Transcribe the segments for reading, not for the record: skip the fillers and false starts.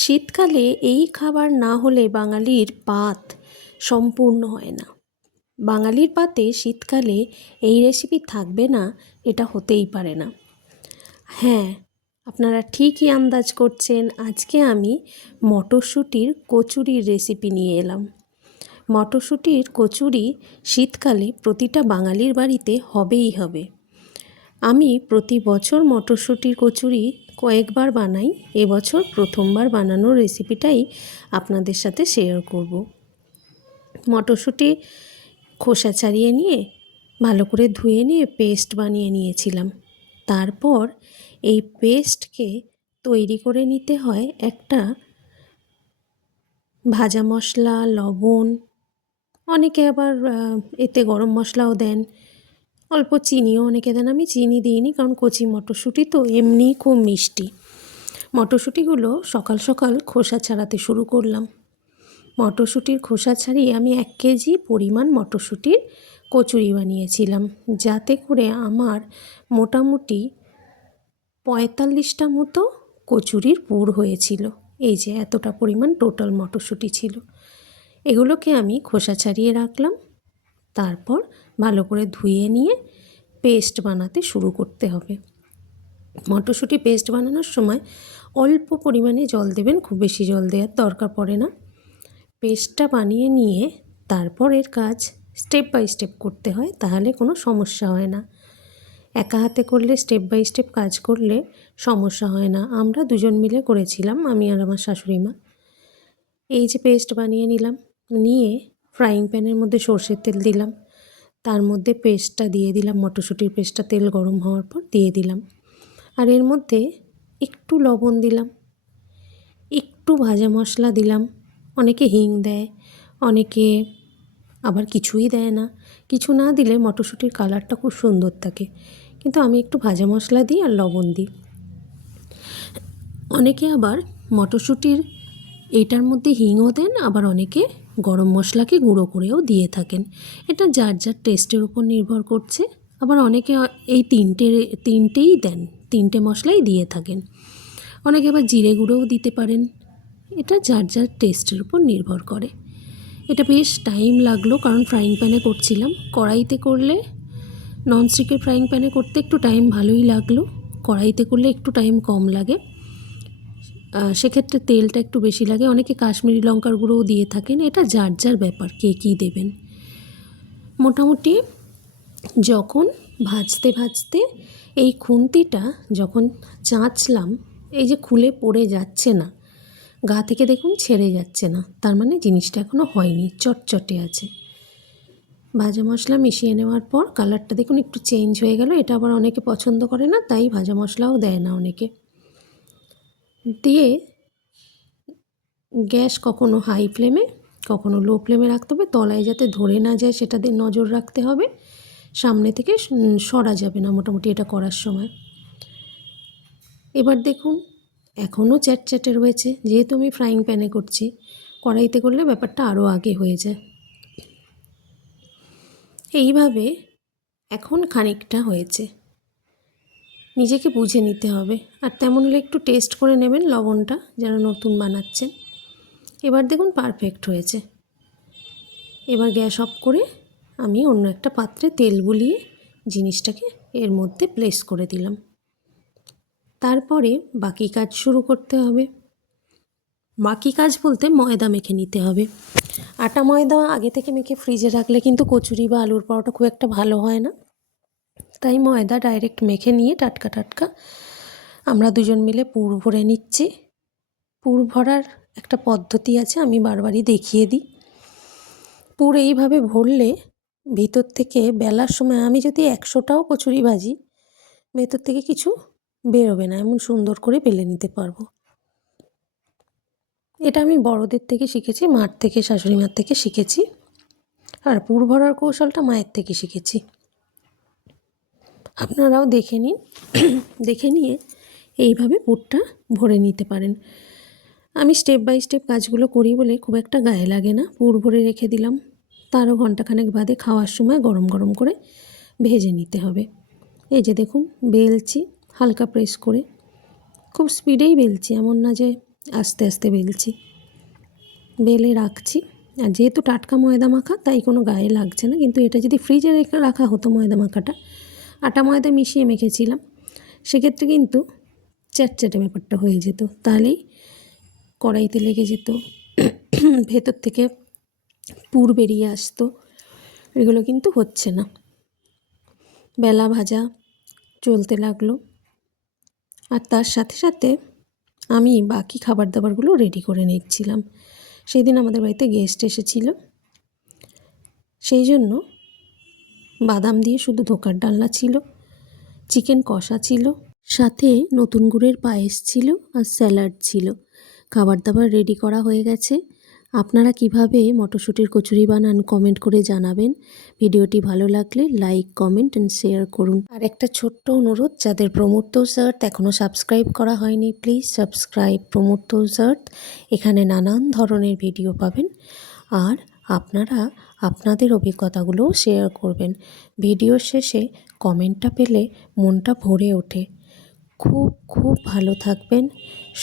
শীতকালে এই খাবার না হলে বাঙালির পাত সম্পূর্ণ হয় না। বাঙালির পাতে শীতকালে এই রেসিপি থাকবে না, এটা হতেই পারে না। হ্যাঁ, আপনারা ঠিকই আন্দাজ করছেন। আজকে আমি মটরশুঁটির কচুরির রেসিপি নিয়ে এলাম। মটরশুঁটির কচুরি শীতকালে প্রতিটা বাঙালির বাড়িতে হবেই হবে। আমি প্রতি বছর মটরশুঁটির কচুরি কয়েকবার বানাই। এবছর প্রথমবার বানানোর রেসিপিটাই আপনাদের সাথে শেয়ার করব। মটরশুঁটি খোসা ছাড়িয়ে নিয়ে ভালো করে ধুয়ে নিয়ে পেস্ট বানিয়ে নিয়েছিলাম। তারপর এই পেস্টকে তৈরি করে নিতে হয় একটা ভাজা মশলা, লবণ, অনেকে আবার এতে গরম মশলাও দেন, অল্প চিনিও অনেকে দেন। আমি চিনি দিইনি, কারণ কচি মটরশুঁটি তো এমনিই খুব মিষ্টি। মটরশুঁটিগুলো সকাল সকাল খোসা ছাড়াতে শুরু করলাম। মটরশুঁটির খোসা ছাড়িয়ে আমি 1 কেজি পরিমাণ মটরশুঁটির কচুরি বানিয়েছিলাম, যাতে করে আমার মোটামুটি 45টা মতো কচুরির পুর হয়েছিল। এই যে এতটা পরিমাণ টোটাল মটরশুঁটি ছিল। এগুলোকে আমি খোসা ছাড়িয়ে রাখলাম। তারপর ভালো করে ধুয়ে নিয়ে পেস্ট বানাতে শুরু করতে হবে। মটরশুঁটি পেস্ট বানানোর সময় অল্প পরিমাণে জল দেবেন, খুব বেশি জল দেওয়ার দরকার পড়ে না। পেস্টটা বানিয়ে নিয়ে তারপরের কাজ স্টেপ বাই স্টেপ করতে হয়, তাহলে কোনো সমস্যা হয় না। একা হাতে করলে, স্টেপ বাই স্টেপ কাজ করলে সমস্যা হয় না। আমরা দুজন মিলে করেছিলাম, আমি আর আমার শাশুড়ি মা। এই যে পেস্ট বানিয়ে নিলাম, নিয়ে ফ্রাইং প্যানের মধ্যে সর্ষের তেল দিলাম। তার মধ্যে পেস্টটা দিয়ে দিলাম, মটরশুঁটির পেস্টটা তেল গরম হওয়ার পর দিয়ে দিলাম। আর এর মধ্যে একটু লবণ দিলাম, একটু ভাজা মশলা দিলাম। অনেকে হিং দেয়, অনেকে আবার কিছুই দেয় না। কিছু না দিলে মটরশুঁটির কালারটা খুব সুন্দর থাকে, কিন্তু আমি একটু ভাজা মশলা দিই আর লবণ দিই। অনেকে আবার মটরশুঁটির এইটার মধ্যে হিংও দেন, আবার অনেকে গরম মশলাকে গুঁড়ো করেও দিয়ে থাকেন। এটা যার যার টেস্টের উপর নির্ভর করছে। আবার অনেকে এই তিনটেই দেন, 3টে মশলাই দিয়ে থাকেন। অনেকে আবার জিরে গুঁড়োও দিতে পারেন। এটা যার যার টেস্টের উপর নির্ভর করে। এটা বেশ টাইম লাগলো, কারণ ফ্রাইং প্যানে করছিলাম। কড়াইতে করলে, ননস্টিকের ফ্রাইং প্যানে করতে একটু টাইম ভালোই লাগলো, কড়াইতে করলে একটু টাইম কম লাগে। সেক্ষেত্রে তেলটা একটু বেশি লাগে। অনেকে কাশ্মীরি লঙ্কার গুঁড়োও দিয়ে থাকেন, এটা যার যার ব্যাপার, কে কী দেবেন। মোটামুটি যখন ভাজতে ভাজতে এই খুন্তিটা যখন চাঁচলাম, এই যে খুলে পড়ে যাচ্ছে না, গা থেকে দেখুন ছেড়ে যাচ্ছে না, তার মানে জিনিসটা এখনও হয়নি, চটচটে আছে। ভাজা মশলা মিশিয়ে নেওয়ার পর কালারটা দেখুন একটু চেঞ্জ হয়ে গেল। এটা আবার অনেকে পছন্দ করে না, তাই ভাজা মশলাও দেয় না অনেকে। দিয়ে গ্যাস কখনো হাই ফ্লেমে কখনো লো ফ্লেমে রাখতে হবে, তলায় যাতে ধরে না যায় সেটা দিয়ে নজর রাখতে হবে। সামনে থেকে সরা যাবে না মোটামুটি এটা করার সময়। এবার দেখুন এখনও চ্যাটচ্যাটে রয়েছে, যেহেতু আমি ফ্রাইং প্যানে করছি। কড়াইতে করলে ব্যাপারটা আরও আগে হয়ে যায়। এইভাবে এখন খানিকটা হয়েছে, নিজেকে বুঝে নিতে হবে। আর তেমন হলে একটু টেস্ট করে নেবেন লবণটা, যারা নতুন বানাচ্ছেন। এবার দেখুন পারফেক্ট হয়েছে। এবার গ্যাস অফ করে আমি অন্য একটা পাত্রে তেল বুলিয়ে জিনিসটাকে এর মধ্যে প্লেস করে দিলাম। তারপরে বাকি কাজ শুরু করতে হবে। বাকি কাজ বলতে ময়দা মেখে নিতে হবে। আটা ময়দা আগে থেকে মেখে ফ্রিজে রাখলে কিন্তু কচুরি বা আলুর পরোটা খুব একটা ভালো হয় না, তাই ময়দা ডাইরেক্ট মেখে নিয়ে টাটকা টাটকা আমরা দুজন মিলে পুর ভরে নিচ্ছি। পুর ভরার একটা পদ্ধতি আছে, আমি বারবারই দেখিয়ে দিই। পুর এইভাবে ভরলে ভিতর থেকে বেলার সময় আমি যদি 100টাও কচুরি ভাজি, ভেতর থেকে কিছু বেরোবে না, এমন সুন্দর করে বেলে নিতে পারবো। এটা আমি বড়দের থেকে শিখেছি, মার থেকে, শাশুড়ি মার থেকে শিখেছি। আর পুর ভরার কৌশলটা মায়ের থেকে শিখেছি। আপনারাও দেখে নিন, দেখে নিয়ে এইভাবে পুরটা ভরে নিতে পারেন। আমি স্টেপ বাই স্টেপ কাজগুলো করি বলে খুব একটা গায়ে লাগে না। পুর ভরে রেখে দিলাম, তারও ঘন্টাখানেক বাদে খাওয়ার সময় গরম গরম করে ভেজে নিতে হবে। এই যে দেখুন বেলছি হালকা প্রেস করে, খুব স্পিডেই বেলছি, এমন না যে আস্তে আস্তে বেলছি, বেলে রাখছি। আর যেহেতু টাটকা ময়দা মাখা তাই কোনো গায়ে লাগছে না, কিন্তু এটা যদি ফ্রিজে রেখে রাখা হতো ময়দা মাখাটা, আটা ময়দা মিশিয়ে মেখেছিলাম, সেক্ষেত্রে কিন্তু চ্যাটচ্যাটে ব্যাপারটা হয়ে যেত, তাহলেই কড়াইতে লেগে যেত, ভেতর থেকে পুর বেরিয়ে আসতো। এগুলো কিন্তু হচ্ছে না। বেলা ভাজা চলতে লাগলো, আর তার সাথে সাথে আমি বাকি খাবার দাবারগুলো রেডি করে নিচ্ছিলাম। সেই দিন আমাদের বাড়িতে গেস্ট এসেছিল, সেই জন্য বাদাম দিয়ে শুধু ধোকার ডালনা ছিল, চিকেন কষা ছিল, সাথে নতুন গুড়ের পায়েস ছিল, আর স্যালাড ছিল। খাবার দাবার রেডি করা হয়ে গেছে। আপনারা কিভাবে মটরশুঁটির কচুরি বানান কমেন্ট করে জানাবেন। ভিডিওটি ভালো লাগলে লাইক, কমেন্ট অ্যান্ড শেয়ার করুন। আর একটা ছোট্ট অনুরোধ, যাদের প্রমোদ তোষ আর্থ এখনও সাবস্ক্রাইব করা হয়নি, প্লিজ সাবস্ক্রাইব প্রমোদ তোষ আর্থ। এখানে নানান ধরনের ভিডিও পাবেন, আর আপনারা আপনাদের অভিজ্ঞতাগুলোও শেয়ার করবেন। ভিডিওর শেষে কমেন্টটা পেলে মনটা ভরে ওঠে। খুব খুব ভালো থাকবেন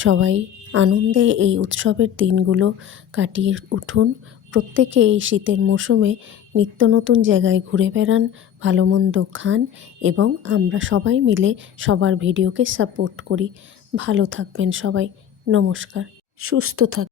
সবাই। আনন্দে এই উৎসবের দিনগুলো কাটিয়ে উঠুন। প্রত্যেকে এই শীতের মৌসুমে নিত্য নতুন জায়গায় ঘুরে বেড়ান, ভালো মন্দ খান, এবং আমরা সবাই মিলে সবার ভিডিওকে সাপোর্ট করি। ভালো থাকবেন সবাই। নমস্কার, সুস্থ থাকবেন।